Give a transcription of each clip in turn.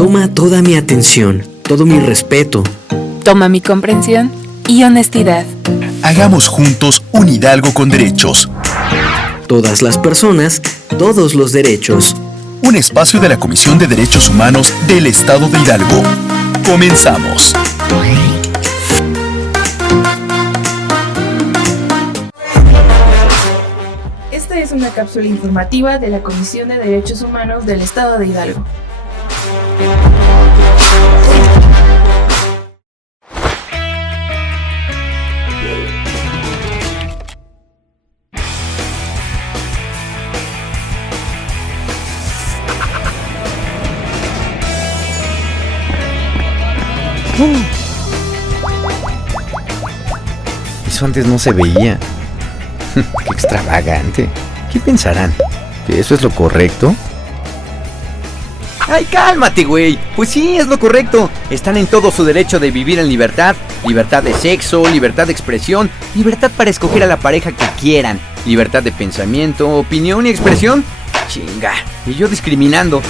Toma toda mi atención, todo mi respeto. Toma mi comprensión y honestidad. Hagamos juntos un Hidalgo con derechos. Todas las personas, todos los derechos. Un espacio de la Comisión de Derechos Humanos del Estado de Hidalgo. Comenzamos. Esta es una cápsula informativa de la Comisión de Derechos Humanos del Estado de Hidalgo. Eso antes no se veía. Qué extravagante. ¿Qué pensarán? ¿Que eso es lo correcto? ¡Ay, cálmate, güey! Pues sí, es lo correcto. Están en todo su derecho de vivir en libertad. Libertad de sexo, libertad de expresión, libertad para escoger a la pareja que quieran, libertad de pensamiento, opinión y expresión. Chinga, y yo discriminando.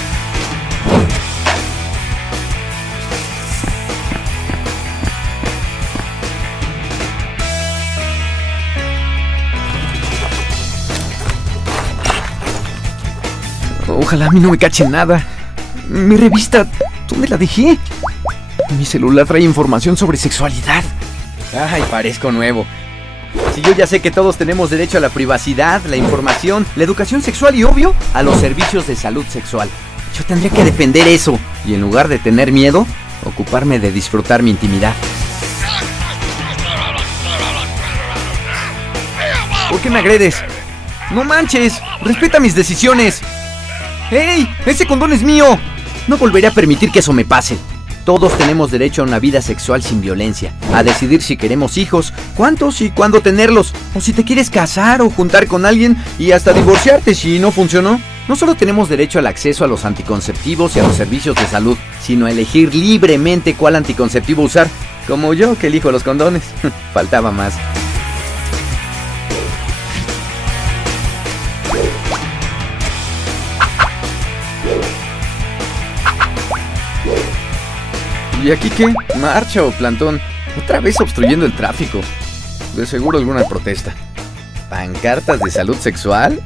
Ojalá a mí no me cachen nada. Mi revista, ¿dónde la dejé? Mi celular trae información sobre sexualidad. Ay, parezco nuevo. Si yo ya sé que todos tenemos derecho a la privacidad, la información, la educación sexual y, obvio, a los servicios de salud sexual. Yo tendría que defender eso y, en lugar de tener miedo, ocuparme de disfrutar mi intimidad. ¿Por qué me agredes? ¡No manches! ¡Respeta mis decisiones! ¡Hey! ¡Ese condón es mío! No volveré a permitir que eso me pase. Todos tenemos derecho a una vida sexual sin violencia, a decidir si queremos hijos, cuántos y cuándo tenerlos, o si te quieres casar o juntar con alguien y hasta divorciarte si no funcionó. No solo tenemos derecho al acceso a los anticonceptivos y a los servicios de salud, sino a elegir libremente cuál anticonceptivo usar, como yo que elijo los condones. Faltaba más. ¿Y aquí qué? ¿Marcha o plantón? Otra vez obstruyendo el tráfico. De seguro alguna protesta. ¿Pancartas de salud sexual?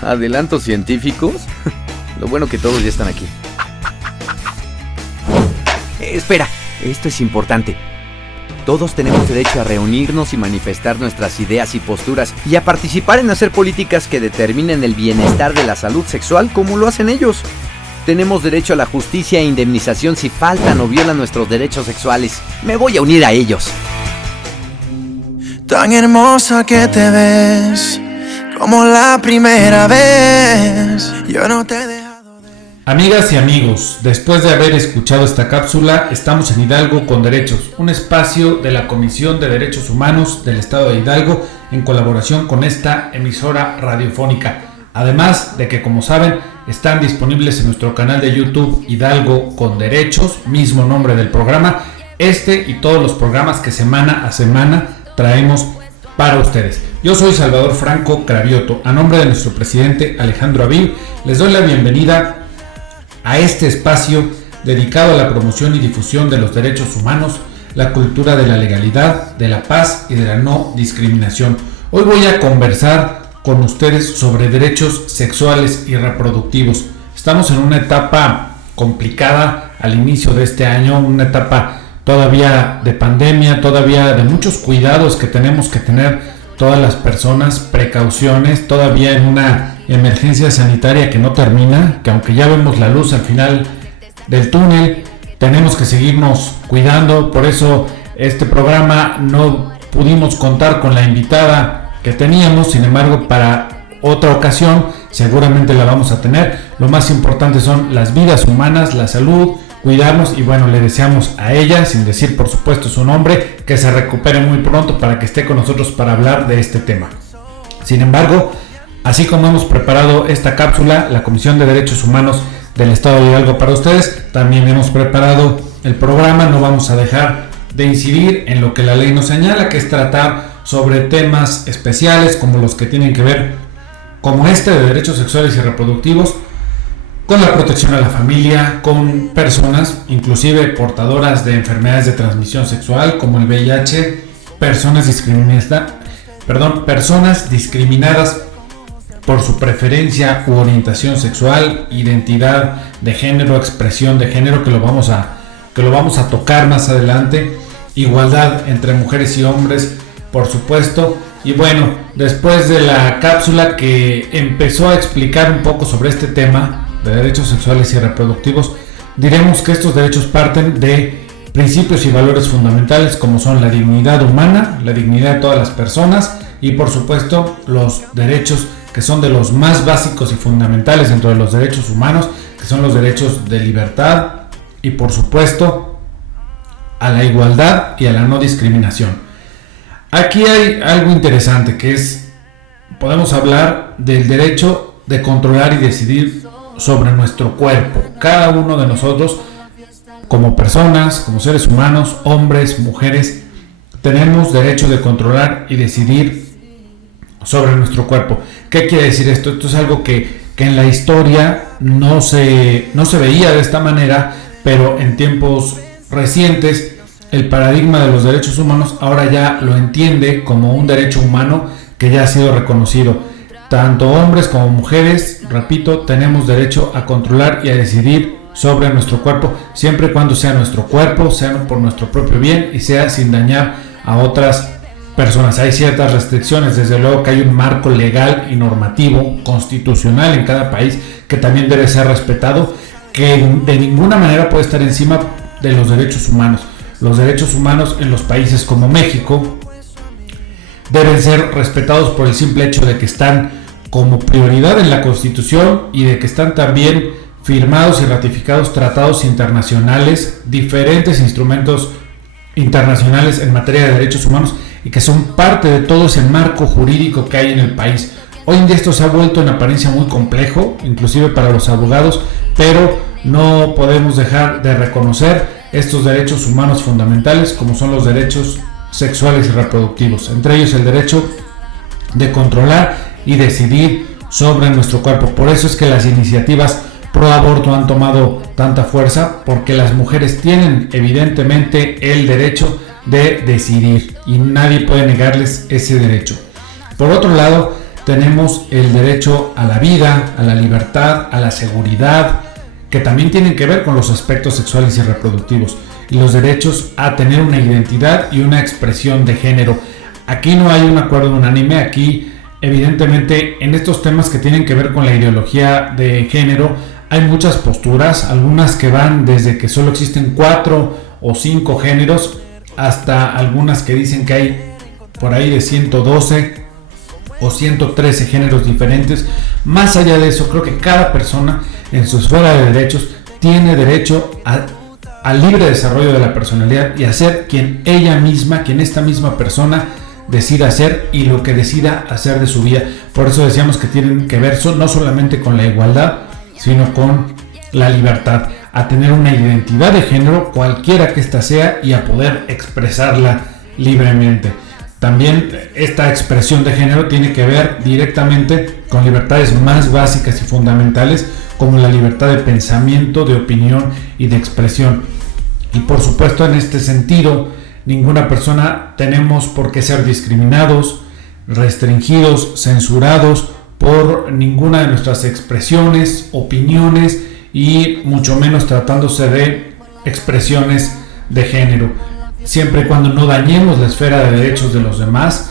¿Adelantos científicos? Lo bueno que todos ya están aquí. Espera, esto es importante. Todos tenemos derecho a reunirnos y manifestar nuestras ideas y posturas y a participar en hacer políticas que determinen el bienestar de la salud sexual como lo hacen ellos. Tenemos derecho a la justicia e indemnización si faltan o violan nuestros derechos sexuales. Me voy a unir a ellos. Tan hermosa que te ves, como la primera vez. Yo no te he dejado de... Amigas y amigos, después de haber escuchado esta cápsula, estamos en Hidalgo con Derechos, un espacio de la Comisión de Derechos Humanos del Estado de Hidalgo en colaboración con esta emisora radiofónica. Además de que, como saben, están disponibles en nuestro canal de YouTube Hidalgo con Derechos, mismo nombre del programa, este y todos los programas que semana a semana traemos para ustedes. Yo soy Salvador Franco Cravioto. A nombre de nuestro presidente Alejandro Avil, les doy la bienvenida a este espacio dedicado a la promoción y difusión de los derechos humanos, la cultura de la legalidad, de la paz y de la no discriminación. Hoy voy a conversar con ustedes sobre derechos sexuales y reproductivos. Estamos en una etapa complicada al inicio de este año, una etapa todavía de pandemia, todavía de muchos cuidados que tenemos que tener todas las personas, precauciones, todavía en una emergencia sanitaria que no termina, que aunque ya vemos la luz al final del túnel, tenemos que seguirnos cuidando. Por eso este programa no pudimos contar con la invitada que teníamos, sin embargo, para otra ocasión seguramente la vamos a tener. Lo más importante son las vidas humanas, la salud, cuidarnos y bueno, le deseamos a ella, sin decir por supuesto su nombre, que se recupere muy pronto para que esté con nosotros para hablar de este tema. Sin embargo, así como hemos preparado esta cápsula, la Comisión de Derechos Humanos del Estado de Hidalgo para ustedes, también hemos preparado el programa. No vamos a dejar de incidir en lo que la ley nos señala, que es tratar sobre temas especiales como los que tienen que ver, como este de derechos sexuales y reproductivos, con la protección a la familia, con personas, inclusive portadoras de enfermedades de transmisión sexual como el VIH, personas discriminadas por su preferencia u orientación sexual, identidad de género, expresión de género, que lo vamos a tocar más adelante, igualdad entre mujeres y hombres, por supuesto. Y bueno, después de la cápsula que empezó a explicar un poco sobre este tema de derechos sexuales y reproductivos, diremos que estos derechos parten de principios y valores fundamentales como son la dignidad humana, la dignidad de todas las personas y por supuesto los derechos que son de los más básicos y fundamentales dentro de los derechos humanos, que son los derechos de libertad y por supuesto a la igualdad y a la no discriminación. Aquí hay algo interesante que es, podemos hablar del derecho de controlar y decidir sobre nuestro cuerpo. Cada uno de nosotros, como personas, como seres humanos, hombres, mujeres, tenemos derecho de controlar y decidir sobre nuestro cuerpo. ¿Qué quiere decir esto? Esto es algo que en la historia no se veía de esta manera, pero en tiempos recientes el paradigma de los derechos humanos ahora ya lo entiende como un derecho humano que ya ha sido reconocido. Tanto hombres como mujeres, repito, tenemos derecho a controlar y a decidir sobre nuestro cuerpo, siempre y cuando sea nuestro cuerpo, sea por nuestro propio bien y sea sin dañar a otras personas. Hay ciertas restricciones, desde luego que hay un marco legal y normativo, constitucional en cada país, que también debe ser respetado, que de ninguna manera puede estar encima de los derechos humanos. Los derechos humanos en los países como México deben ser respetados por el simple hecho de que están como prioridad en la Constitución y de que están también firmados y ratificados tratados internacionales, diferentes instrumentos internacionales en materia de derechos humanos y que son parte de todo ese marco jurídico que hay en el país. Hoy en día esto se ha vuelto en apariencia muy complejo, inclusive para los abogados, pero no podemos dejar de reconocer estos derechos humanos fundamentales como son los derechos sexuales y reproductivos, entre ellos el derecho de controlar y decidir sobre nuestro cuerpo. Por eso es que las iniciativas pro aborto han tomado tanta fuerza, porque las mujeres tienen evidentemente el derecho de decidir y nadie puede negarles ese derecho. Por otro lado, tenemos el derecho a la vida, a la libertad, a la seguridad, que también tienen que ver con los aspectos sexuales y reproductivos, y los derechos a tener una identidad y una expresión de género. Aquí no hay un acuerdo unánime, aquí evidentemente en estos temas que tienen que ver con la ideología de género hay muchas posturas, algunas que van desde que solo existen 4 o 5 géneros hasta algunas que dicen que hay por ahí de 112 o 113 géneros diferentes. Más allá de eso, creo que cada persona en su esfera de derechos tiene derecho al libre desarrollo de la personalidad y a ser quien ella misma, quien esta misma persona decida hacer y lo que decida hacer de su vida. Por eso decíamos que tienen que ver no solamente con la igualdad, sino con la libertad, a tener una identidad de género, cualquiera que ésta sea, y a poder expresarla libremente. También esta expresión de género tiene que ver directamente con libertades más básicas y fundamentales, como la libertad de pensamiento, de opinión y de expresión. Y por supuesto, en este sentido, ninguna persona tenemos por qué ser discriminados, restringidos, censurados por ninguna de nuestras expresiones, opiniones y mucho menos tratándose de expresiones de género. Siempre y cuando no dañemos la esfera de derechos de los demás,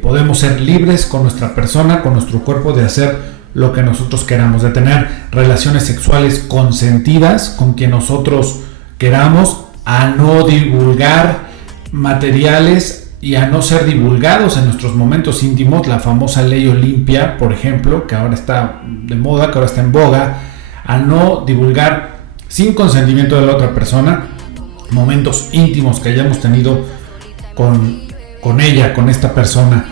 podemos ser libres con nuestra persona, con nuestro cuerpo, de hacer lo que nosotros queramos, de tener relaciones sexuales consentidas con quien nosotros queramos, a no divulgar materiales y a no ser divulgados en nuestros momentos íntimos, la famosa ley Olimpia, por ejemplo, que ahora está de moda, que ahora está en boga, a no divulgar sin consentimiento de la otra persona momentos íntimos que hayamos tenido con ella, con esta persona.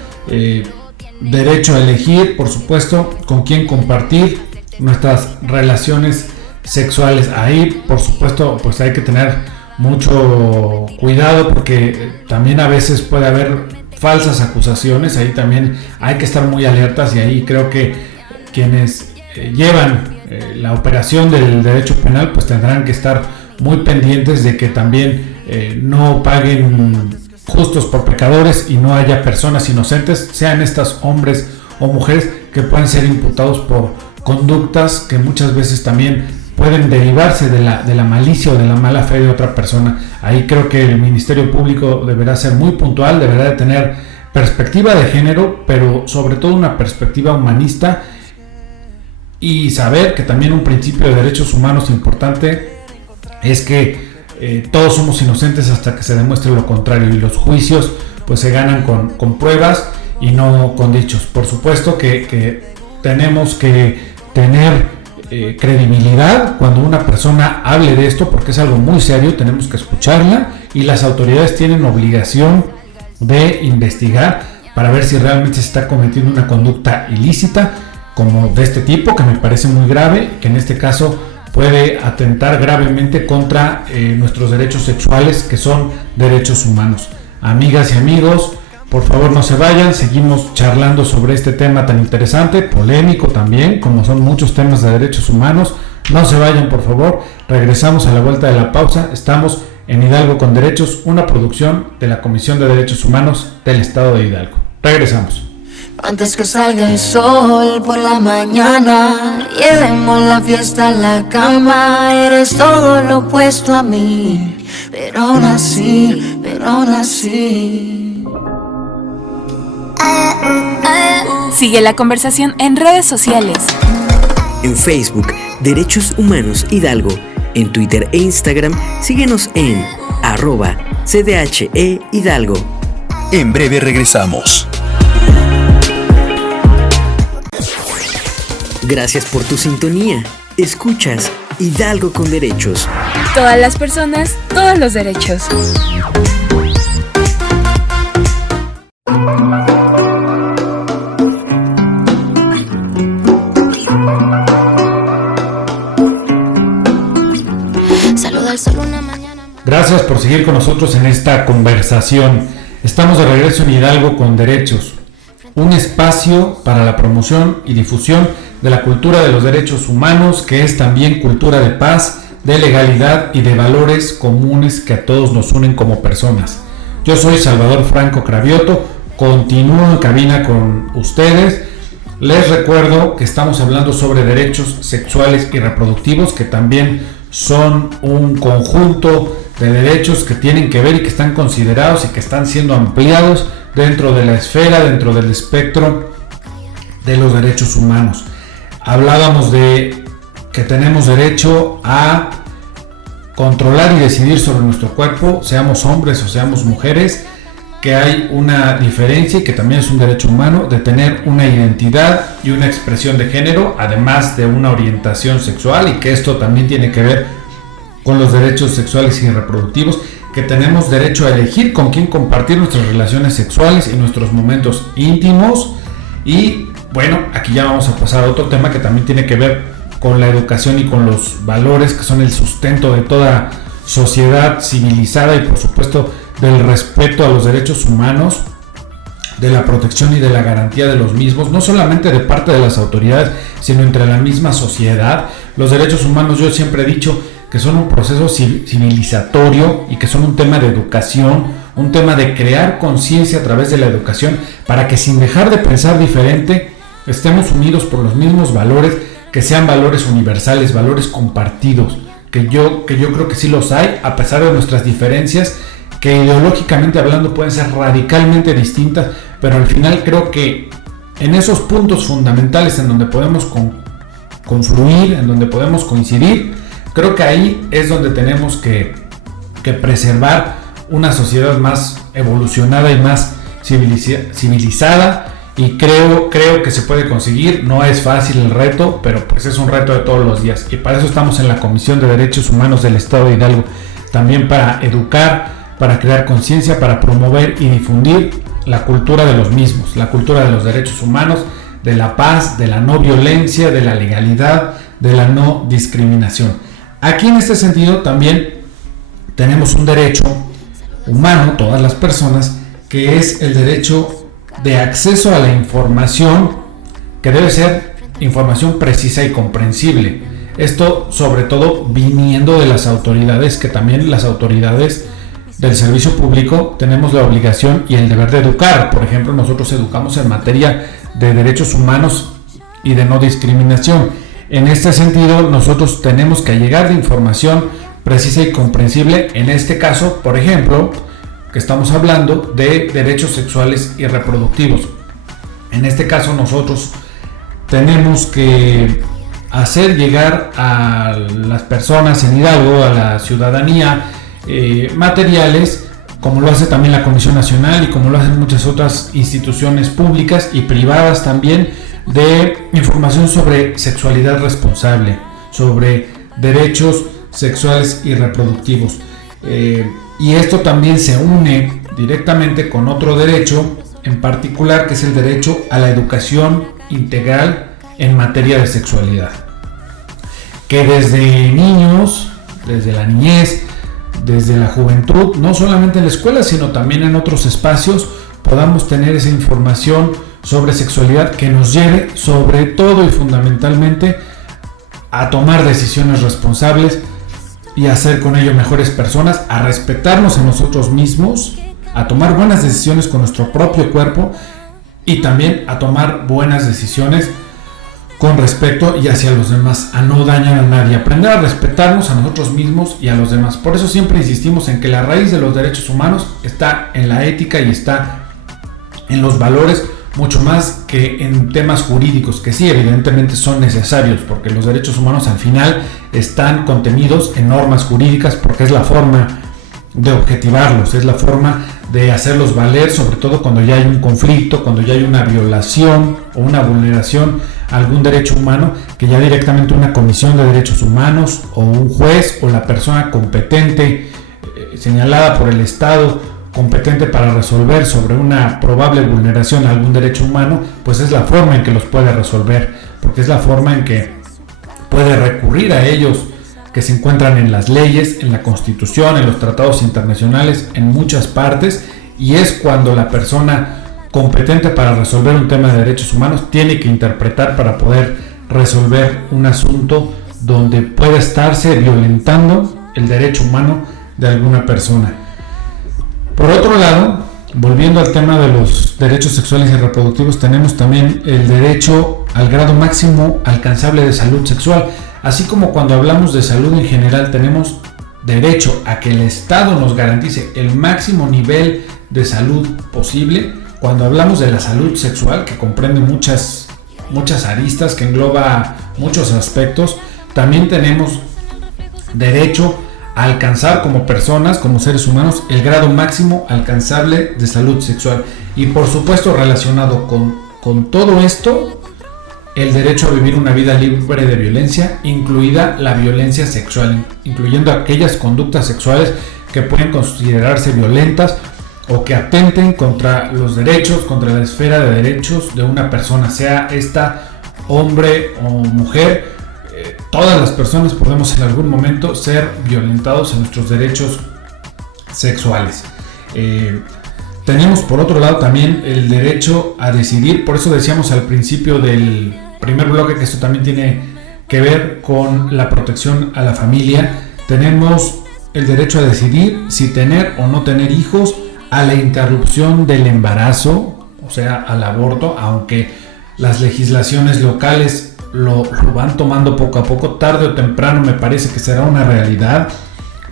Derecho a elegir, por supuesto, con quién compartir nuestras relaciones sexuales. Ahí, por supuesto, pues hay que tener mucho cuidado, porque también a veces puede haber falsas acusaciones. Ahí también hay que estar muy alertas, y ahí creo que quienes llevan la operación del derecho penal, pues tendrán que estar muy pendientes de que también no paguen justos por pecadores y no haya personas inocentes, sean estas hombres o mujeres, que pueden ser imputados por conductas que muchas veces también pueden derivarse de la malicia o de la mala fe de otra persona. Ahí creo que el Ministerio Público deberá ser muy puntual, deberá de tener perspectiva de género, pero sobre todo una perspectiva humanista, y saber que también un principio de derechos humanos importante es que todos somos inocentes hasta que se demuestre lo contrario, y los juicios pues se ganan con pruebas y no con dichos. Por supuesto que tenemos que tener credibilidad cuando una persona hable de esto, porque es algo muy serio, tenemos que escucharla, y las autoridades tienen obligación de investigar para ver si realmente se está cometiendo una conducta ilícita como de este tipo, que me parece muy grave, que en este caso puede atentar gravemente contra nuestros derechos sexuales, que son derechos humanos. Amigas y amigos, por favor no se vayan, seguimos charlando sobre este tema tan interesante, polémico también, como son muchos temas de derechos humanos. No se vayan, por favor, regresamos a la vuelta de la pausa. Estamos en Hidalgo con Derechos, una producción de la Comisión de Derechos Humanos del Estado de Hidalgo. Regresamos. Antes que salga el sol por la mañana, llevemos la fiesta a la cama. Eres todo lo opuesto a mí, pero aún así. Sigue la conversación en redes sociales. En Facebook, Derechos Humanos Hidalgo. En Twitter e Instagram, síguenos en @CDHE Hidalgo. En breve regresamos. Gracias por tu sintonía. Escuchas Hidalgo con Derechos. Todas las personas, todos los derechos. Gracias por seguir con nosotros en esta conversación. Estamos de regreso en Hidalgo con Derechos, un espacio para la promoción y difusión de la cultura de los derechos humanos, que es también cultura de paz, de legalidad y de valores comunes que a todos nos unen como personas. Yo soy Salvador Franco Cravioto, continúo en cabina con ustedes. Les recuerdo que estamos hablando sobre derechos sexuales y reproductivos, que también son un conjunto de derechos que tienen que ver y que están considerados y que están siendo ampliados dentro de la esfera, dentro del espectro de los derechos humanos. Hablábamos de que tenemos derecho a controlar y decidir sobre nuestro cuerpo, seamos hombres o seamos mujeres, que hay una diferencia y que también es un derecho humano de tener una identidad y una expresión de género, además de una orientación sexual, y que esto también tiene que ver con los derechos sexuales y reproductivos, que tenemos derecho a elegir con quién compartir nuestras relaciones sexuales y nuestros momentos íntimos. Y bueno, aquí ya vamos a pasar a otro tema que también tiene que ver con la educación y con los valores que son el sustento de toda sociedad civilizada, y por supuesto del respeto a los derechos humanos, de la protección y de la garantía de los mismos, no solamente de parte de las autoridades, sino entre la misma sociedad. Los derechos humanos, yo siempre he dicho que son un proceso civilizatorio y que son un tema de educación, un tema de crear conciencia a través de la educación, para que sin dejar de pensar diferente, estemos unidos por los mismos valores, que sean valores universales, valores compartidos, que yo creo que sí los hay, a pesar de nuestras diferencias, que ideológicamente hablando pueden ser radicalmente distintas, pero al final creo que en esos puntos fundamentales en donde podemos confluir, en donde podemos coincidir, creo que ahí es donde tenemos que preservar una sociedad más evolucionada y más civilizada, y creo que se puede conseguir. No es fácil el reto, pero pues es un reto de todos los días, y para eso estamos en la Comisión de Derechos Humanos del Estado de Hidalgo, también para educar, para crear conciencia, para promover y difundir la cultura de los mismos, la cultura de los derechos humanos, de la paz, de la no violencia, de la legalidad, de la no discriminación. Aquí en este sentido también tenemos un derecho humano, todas las personas, que es el derecho de acceso a la información, que debe ser información precisa y comprensible. Esto sobre todo viniendo de las autoridades, que también las autoridades del servicio público tenemos la obligación y el deber de educar. Por ejemplo, nosotros educamos en materia de derechos humanos y de no discriminación. En este sentido, nosotros tenemos que allegar de información precisa y comprensible. En este caso, por ejemplo, que estamos hablando de derechos sexuales y reproductivos. En este caso, nosotros tenemos que hacer llegar a las personas en Hidalgo, a la ciudadanía, materiales, como lo hace también la Comisión Nacional y como lo hacen muchas otras instituciones públicas y privadas también, de información sobre sexualidad responsable, sobre derechos sexuales y reproductivos. Y esto también se une directamente con otro derecho en particular, que es el derecho a la educación integral en materia de sexualidad, que desde niños, desde la niñez, desde la juventud, no solamente en la escuela, sino también en otros espacios, podamos tener esa información sobre sexualidad que nos lleve sobre todo y fundamentalmente a tomar decisiones responsables y a ser con ello mejores personas, a respetarnos a nosotros mismos, a tomar buenas decisiones con nuestro propio cuerpo y también a tomar buenas decisiones con respecto y hacia los demás, a no dañar a nadie, aprender a respetarnos a nosotros mismos y a los demás. Por eso siempre insistimos en que la raíz de los derechos humanos está en la ética y está en los valores, mucho más que en temas jurídicos, que sí, evidentemente son necesarios, porque los derechos humanos al final están contenidos en normas jurídicas, porque es la forma de objetivarlos, es la forma de hacerlos valer, sobre todo cuando ya hay un conflicto, cuando ya hay una violación o una vulneración a algún derecho humano, que ya directamente una comisión de derechos humanos o un juez o la persona competente señalada por el Estado, competente para resolver sobre una probable vulneración a algún derecho humano, pues es la forma en que los puede resolver, porque es la forma en que puede recurrir a ellos, que se encuentran en las leyes, en la Constitución, en los tratados internacionales, en muchas partes, y es cuando la persona competente para resolver un tema de derechos humanos tiene que interpretar para poder resolver un asunto donde puede estarse violentando el derecho humano de alguna persona. Por otro lado, volviendo al tema de los derechos sexuales y reproductivos, tenemos también el derecho al grado máximo alcanzable de salud sexual. Así como cuando hablamos de salud en general, tenemos derecho a que el Estado nos garantice el máximo nivel de salud posible. Cuando hablamos de la salud sexual, que comprende muchas aristas, que engloba muchos aspectos, también tenemos derecho a alcanzar como personas, como seres humanos, el grado máximo alcanzable de salud sexual. Y por supuesto, relacionado con todo esto, el derecho a vivir una vida libre de violencia, incluida la violencia sexual, incluyendo aquellas conductas sexuales que pueden considerarse violentas o que atenten contra los derechos, contra la esfera de derechos de una persona, sea esta hombre o mujer. Todas las personas podemos en algún momento ser violentados en nuestros derechos sexuales. Tenemos por otro lado también el derecho a decidir, por eso decíamos al principio del primer bloque que esto también tiene que ver con la protección a la familia. Tenemos el derecho a decidir si tener o no tener hijos, a la interrupción del embarazo, o sea, al aborto, aunque las legislaciones locales lo van tomando poco a poco, tarde o temprano me parece que será una realidad,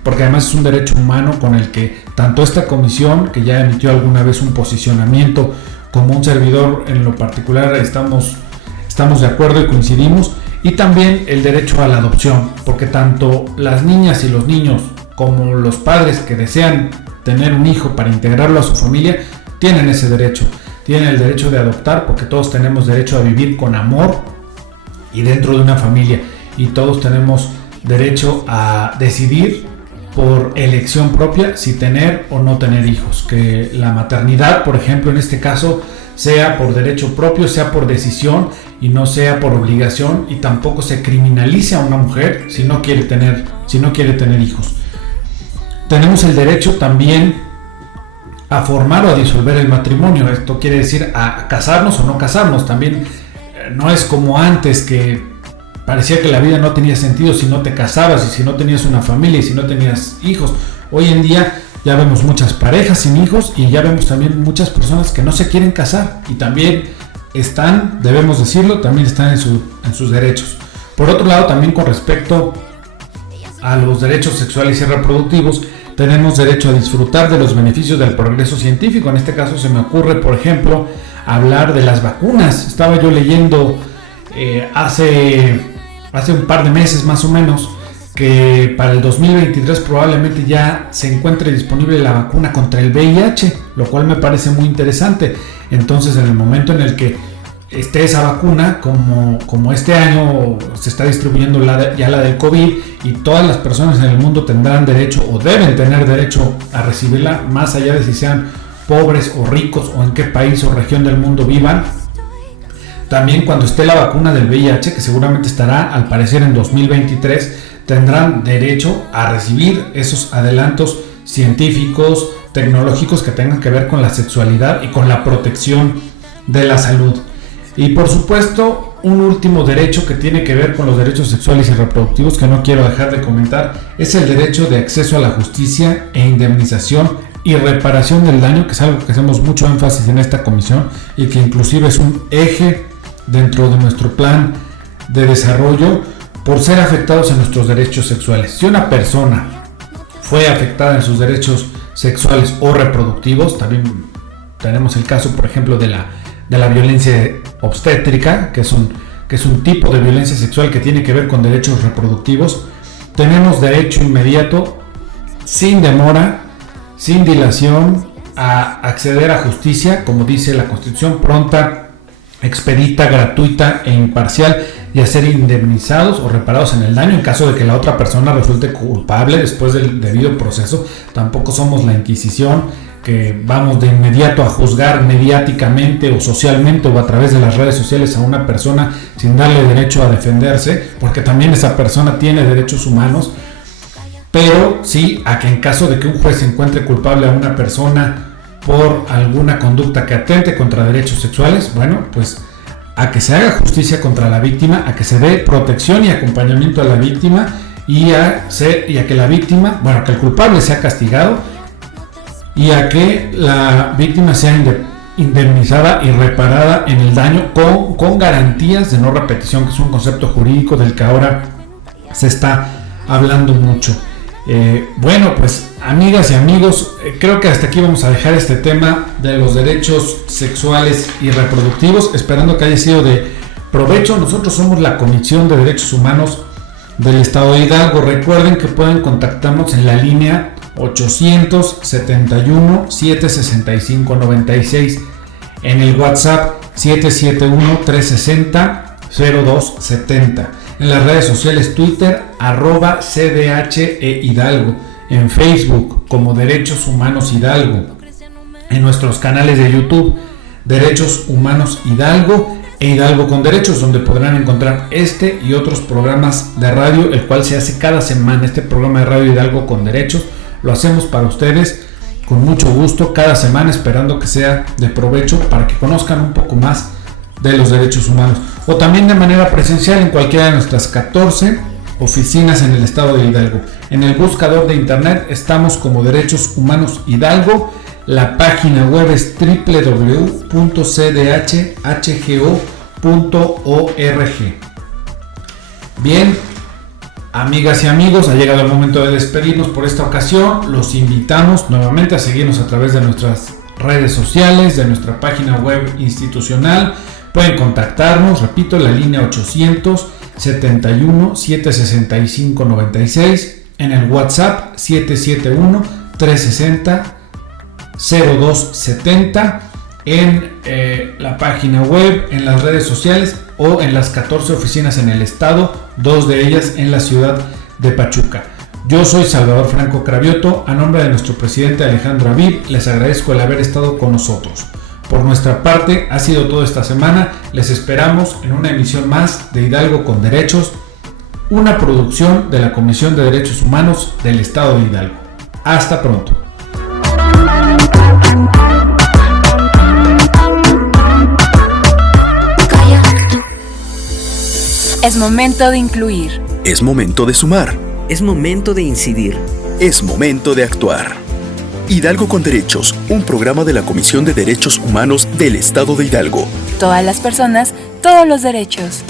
porque además es un derecho humano con el que tanto esta comisión, que ya emitió alguna vez un posicionamiento, como un servidor en lo particular estamos de acuerdo y coincidimos, y también el derecho a la adopción, porque tanto las niñas y los niños como los padres que desean tener un hijo para integrarlo a su familia tienen ese derecho, tienen el derecho de adoptar, porque todos tenemos derecho a vivir con amor y dentro de una familia, y todos tenemos derecho a decidir por elección propia si tener o no tener hijos, que la maternidad, por ejemplo, en este caso, sea por derecho propio, sea por decisión y no sea por obligación, y tampoco se criminalice a una mujer si no quiere tener hijos. Tenemos el derecho también a formar o a disolver el matrimonio. Esto quiere decir a casarnos o no casarnos. También no es como antes, que parecía que la vida no tenía sentido si no te casabas y si no tenías una familia y si no tenías hijos. Hoy en día ya vemos muchas parejas sin hijos y ya vemos también muchas personas que no se quieren casar y también están, debemos decirlo, también están en sus derechos. Por otro lado, también con respecto a los derechos sexuales y reproductivos, tenemos derecho a disfrutar de los beneficios del progreso científico. En este caso se me ocurre, por ejemplo, hablar de las vacunas. Estaba yo leyendo hace un par de meses más o menos que para el 2023 probablemente ya se encuentre disponible la vacuna contra el VIH, lo cual me parece muy interesante. Entonces, en el momento en el que esté esa vacuna, como este año se está distribuyendo ya la del COVID, y todas las personas en el mundo tendrán derecho o deben tener derecho a recibirla, más allá de si sean pobres o ricos o en qué país o región del mundo vivan. También cuando esté la vacuna del VIH, que seguramente estará al parecer en 2023, tendrán derecho a recibir esos adelantos científicos, tecnológicos que tengan que ver con la sexualidad y con la protección de la salud. Y por supuesto, un último derecho que tiene que ver con los derechos sexuales y reproductivos que no quiero dejar de comentar es el derecho de acceso a la justicia e indemnización y reparación del daño, que es algo que hacemos mucho énfasis en esta comisión y que inclusive es un eje dentro de nuestro plan de desarrollo por ser afectados en nuestros derechos sexuales. Si una persona fue afectada en sus derechos sexuales o reproductivos, también tenemos el caso, por ejemplo, de la violencia obstétrica, que es un tipo de violencia sexual que tiene que ver con derechos reproductivos. Tenemos derecho inmediato, sin demora, sin dilación, a acceder a justicia, como dice la Constitución, pronta, expedita, gratuita e imparcial, y a ser indemnizados o reparados en el daño en caso de que la otra persona resulte culpable después del debido proceso. Tampoco somos la Inquisición, que vamos de inmediato a juzgar mediáticamente o socialmente o a través de las redes sociales a una persona sin darle derecho a defenderse, porque también esa persona tiene derechos humanos, pero sí a que en caso de que un juez encuentre culpable a una persona por alguna conducta que atente contra derechos sexuales, bueno, pues a que se haga justicia contra la víctima, a que se dé protección y acompañamiento a la víctima y a que la víctima, bueno, que el culpable sea castigado y a que la víctima sea indemnizada y reparada en el daño con garantías de no repetición, que es un concepto jurídico del que ahora se está hablando mucho. Bueno, pues amigas y amigos, creo que hasta aquí vamos a dejar este tema de los derechos sexuales y reproductivos, esperando que haya sido de provecho. Nosotros somos la Comisión de Derechos Humanos del Estado de Hidalgo. Recuerden que pueden contactarnos en la línea 871-765-96, en el WhatsApp 771-360-0270, en las redes sociales Twitter @CDHEHidalgo, en Facebook como Derechos Humanos Hidalgo, en nuestros canales de YouTube Derechos Humanos Hidalgo e Hidalgo con Derechos, donde podrán encontrar este y otros programas de radio, el cual se hace cada semana. Este programa de radio Hidalgo con Derechos lo hacemos para ustedes con mucho gusto cada semana, esperando que sea de provecho para que conozcan un poco más de los derechos humanos, o también de manera presencial en cualquiera de nuestras 14 oficinas en el estado de Hidalgo. En el buscador de internet estamos como Derechos Humanos Hidalgo. La página web es www.cdhgo.org. Bien, amigas y amigos, ha llegado el momento de despedirnos por esta ocasión. Los invitamos nuevamente a seguirnos a través de nuestras redes sociales, de nuestra página web institucional. Pueden contactarnos, repito, la línea 871-765-96, en el WhatsApp 771-360-0270, en la página web, en las redes sociales o en las 14 oficinas en el estado, 2 de ellas en la ciudad de Pachuca. Yo soy Salvador Franco Cravioto. A nombre de nuestro presidente Alejandro Aviv, les agradezco el haber estado con nosotros. Por nuestra parte, ha sido todo esta semana. Les esperamos en una emisión más de Hidalgo con Derechos, una producción de la Comisión de Derechos Humanos del Estado de Hidalgo. Hasta pronto. Es momento de incluir. Es momento de sumar. Es momento de incidir. Es momento de actuar. Hidalgo con Derechos, un programa de la Comisión de Derechos Humanos del Estado de Hidalgo. Todas las personas, todos los derechos.